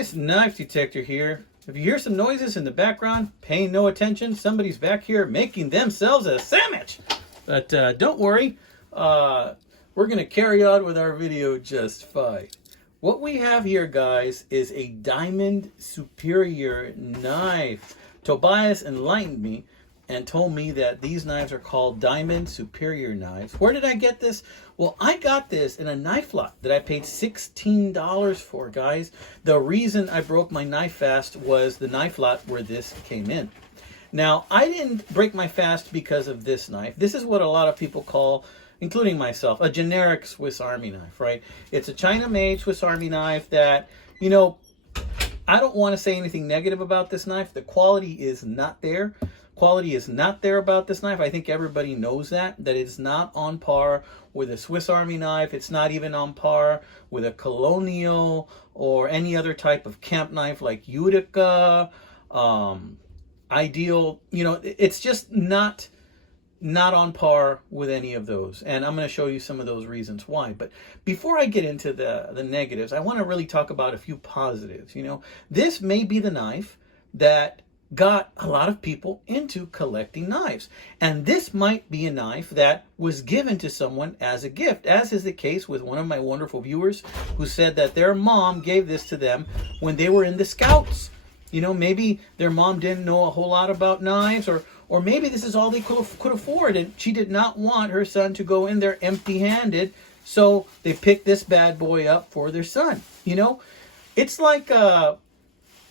guys, Knife Detector here. If you hear some noises in the background, pay no attention. Somebody's back here making themselves a sandwich. But don't worry, we're going to carry on with our video just fine. What we have here, guys, is a Diamond Superior knife. Tobias enlightened me and told me that these knives are called Diamond Superior knives. Where did I get this? Well, I got this in a knife lot that I paid $16 for, guys. The reason I broke my knife fast was the knife lot where this came in. Now, I didn't break my fast because of this knife. This is what a lot of people call, including myself, a generic Swiss Army knife, right? It's a China-made Swiss Army knife that, you know, I don't want to say anything negative about this knife. The quality is not there. Quality is not there about this knife. I think everybody knows that it's not on par with a Swiss Army knife. It's not even on par with a Colonial or any other type of camp knife like Utica, Ideal. You know, it's just not on par with any of those. And I'm going to show you some of those reasons why. But before I get into the negatives, I want to really talk about a few positives. You know, this may be the knife that got a lot of people into collecting knives. And this might be a knife that was given to someone as a gift, as is the case with one of my wonderful viewers who said that their mom gave this to them when they were in the Scouts. You know, maybe their mom didn't know a whole lot about knives, or maybe this is all they could afford, and she did not want her son to go in there empty-handed, so they picked this bad boy up for their son. You know, it's like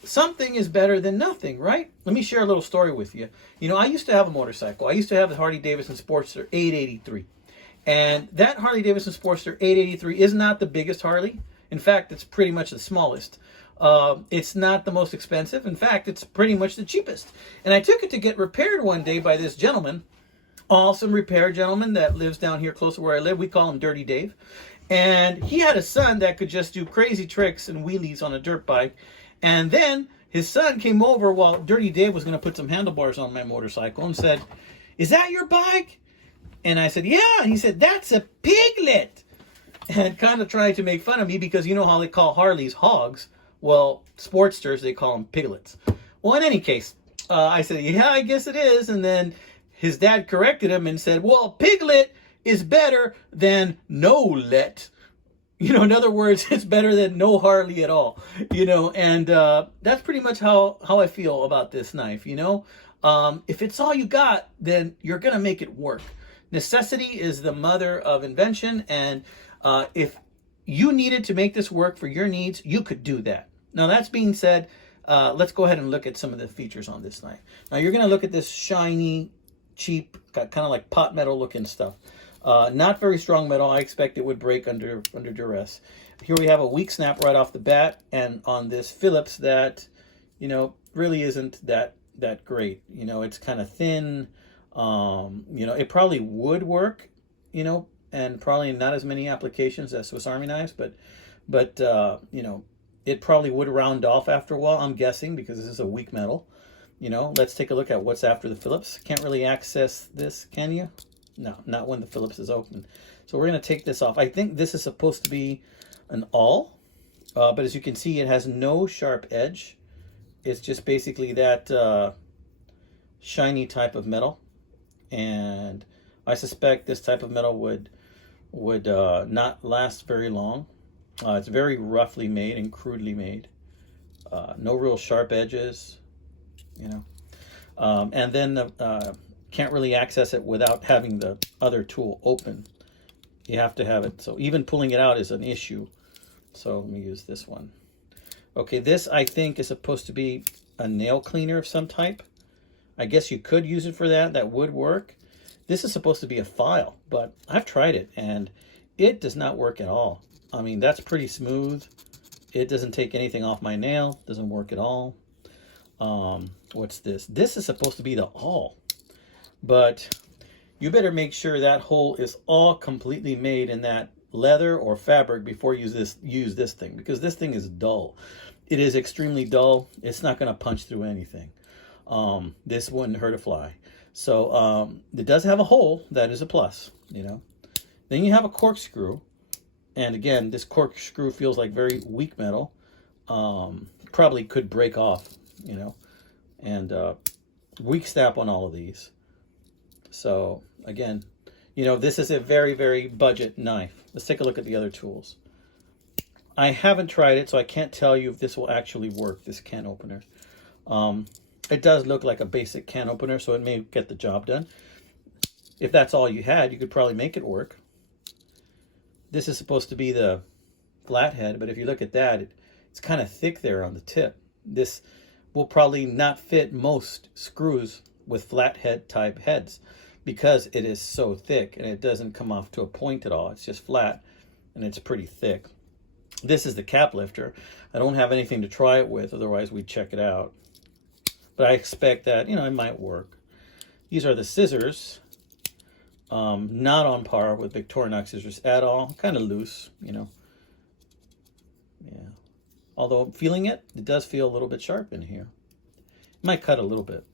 something is better than nothing, right? Let me share a little story with you. You know, I used to have a motorcycle. I used to have the Harley-Davidson Sportster 883. And that Harley-Davidson Sportster 883 is not the biggest Harley. In fact, it's pretty much the smallest. It's not the most expensive. In fact, it's pretty much the cheapest. And I took it to get repaired one day by this gentleman, awesome repair gentleman that lives down here close to where I live. We call him Dirty Dave. And he had a son that could just do crazy tricks and wheelies on a dirt bike. And then his son came over while Dirty Dave was going to put some handlebars on my motorcycle and said, "Is that your bike?" And I said, "Yeah." And he said, "That's a Piglet." And kind of tried to make fun of me because you know how they call Harleys hogs. Well, Sportsters, they call them piglets. Well, in any case, I said, "Yeah, I guess it is." And then his dad corrected him and said, "Well, Piglet is better than no let." You know, in other words, it's better than no Harley at all, you know, and that's pretty much how I feel about this knife, you know. If it's all you got, then you're going to make it work. Necessity is the mother of invention, and if you needed to make this work for your needs, you could do that. Now, that's being said, let's go ahead and look at some of the features on this knife. Now, you're going to look at this shiny, cheap, kind of like pot metal looking stuff. Not very strong metal. I expect it would break under duress. Here we have a weak snap right off the bat, and on this Phillips that, you know, really isn't that great. You know, it's kind of thin. You know, it probably would work, you know, and probably not as many applications as Swiss Army knives, but you know, it probably would round off after a while, I'm guessing, because this is a weak metal. You know, let's take a look at what's after the Phillips. Can't really access this, can you? No, not when the Phillips is open. So we're going to take this off. I think this is supposed to be an awl, but as you can see, it has no sharp edge. It's just basically that shiny type of metal, and I suspect this type of metal would not last very long. It's very roughly made and crudely made. No real sharp edges, you know. And then can't really access it without having the other tool open. You have to have it. So even pulling it out is an issue. So let me use this one. Okay, this I think is supposed to be a nail cleaner of some type. I guess you could use it for that. That would work. This is supposed to be a file, but I've tried it and it does not work at all. I mean, that's pretty smooth. It doesn't take anything off my nail. Doesn't work at all. What's this? This is supposed to be the awl. But you better make sure that hole is all completely made in that leather or fabric before you use this thing, because this thing is dull. It is extremely dull. It's not going to punch through anything. This wouldn't hurt a fly. So it does have a hole. That is a plus, you know. Then you have a corkscrew. And again, this corkscrew feels like very weak metal. probably could break off, and weak snap on all of these. So again, this is a very, very budget knife. Let's take a look at the other tools. I haven't tried it, so I can't tell you if this will actually work, this can opener. It does look like a basic can opener, so it may get the job done. If that's all you had, you could probably make it work. This is supposed to be the flathead, but if you look at that, it's kind of thick there on the tip. This will probably not fit most screws with flathead type heads because it is so thick and it doesn't come off to a point at all. It's just flat and it's pretty thick. This is the cap lifter. I don't have anything to try it with, otherwise we'd check it out. But I expect that, it might work. These are the scissors. Not on par with Victorinox scissors at all. Kind of loose, Yeah. Although feeling it, it does feel a little bit sharp in here. Might cut a little bit.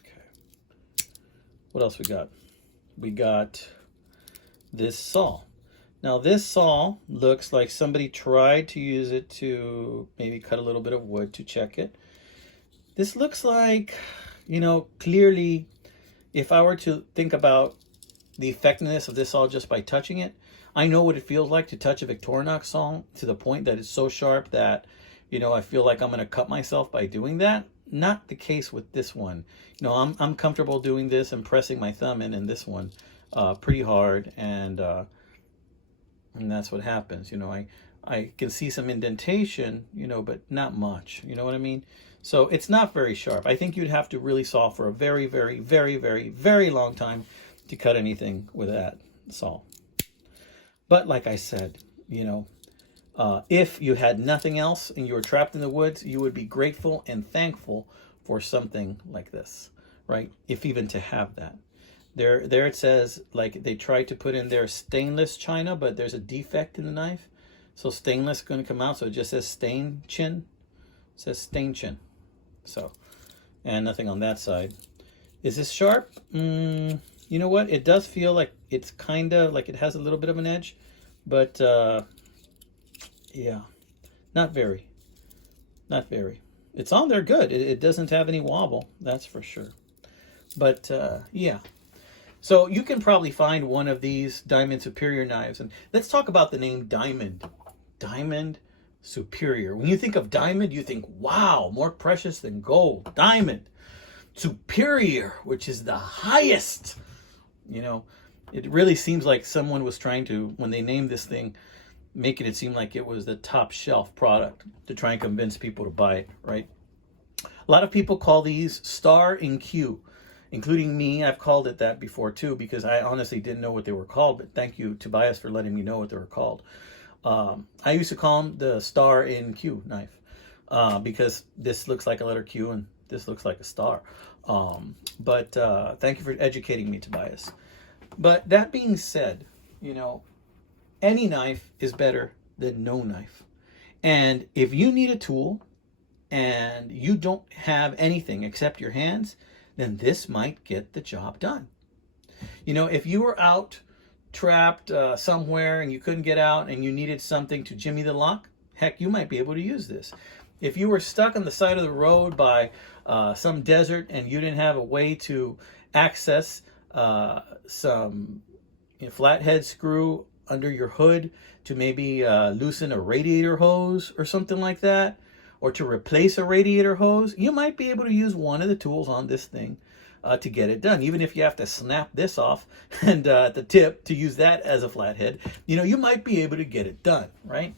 Okay. What else we got? We got this saw. Now this saw looks like somebody tried to use it to maybe cut a little bit of wood to check it. This looks like, clearly, if I were to think about the effectiveness of this saw just by touching it, I know what it feels like to touch a Victorinox saw to the point that it's so sharp that, I feel like I'm going to cut myself by doing that. Not the case with this one. I'm comfortable doing this and pressing my thumb in this one pretty hard, and that's what happens. I can see some indentation, but not much. You know what I mean? So it's not very sharp. I think you'd have to really saw for a very, very, very, very, very long time to cut anything with that saw. But like I said, if you had nothing else and you were trapped in the woods, you would be grateful and thankful for something like this, right? If even to have that. There it says, like, they tried to put in there stainless china, but there's a defect in the knife. So stainless is going to come out, so it just says stain chin. It says stain chin. So, and nothing on that side. Is this sharp? You know what? It does feel like it's kind of like it has a little bit of an edge, but yeah, not very. Not very. It's on there good. It doesn't have any wobble, that's for sure. But yeah. So you can probably find one of these Diamond Superior knives. And let's talk about the name Diamond. Diamond Superior. When you think of diamond, you think, wow, more precious than gold. Diamond. Superior, which is the highest. It really seems like someone was trying to, when they named this thing, making it seem like it was the top shelf product to try and convince people to buy it, right? A lot of people call these Star in Q, including me. I've called it that before too, because I honestly didn't know what they were called, but thank you, Tobias, for letting me know what they were called. I used to call them the Star in Q knife, because this looks like a letter Q and this looks like a star. But thank you for educating me, Tobias. But that being said, any knife is better than no knife. And if you need a tool and you don't have anything except your hands, then this might get the job done. If you were out trapped somewhere and you couldn't get out and you needed something to jimmy the lock, heck, you might be able to use this. If you were stuck on the side of the road by some desert and you didn't have a way to access some flathead screw under your hood to maybe loosen a radiator hose or something like that, or to replace a radiator hose, you might be able to use one of the tools on this thing to get it done. Even if you have to snap this off and at the tip to use that as a flathead, you might be able to get it done, right?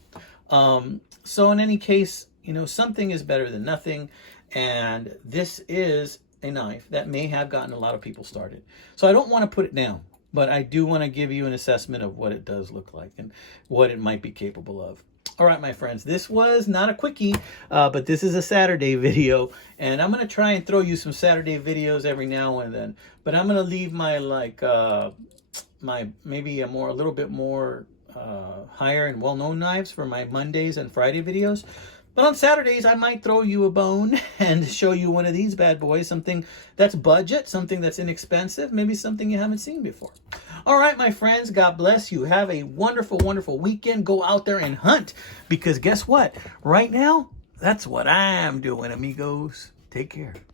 So in any case, something is better than nothing, and this is a knife that may have gotten a lot of people started. So I don't want to put it down, but I do want to give you an assessment of what it does look like and what it might be capable of. All right, my friends, this was not a quickie, but this is a Saturday video, and I'm going to try and throw you some Saturday videos every now and then, but I'm going to leave my, maybe a little bit more higher and well-known knives for my Mondays and Friday videos. But on Saturdays, I might throw you a bone and show you one of these bad boys, something that's budget, something that's inexpensive, maybe something you haven't seen before. All right, my friends, God bless you. Have a wonderful, wonderful weekend. Go out there and hunt, because guess what? Right now, That's what I'm doing, amigos. Take care.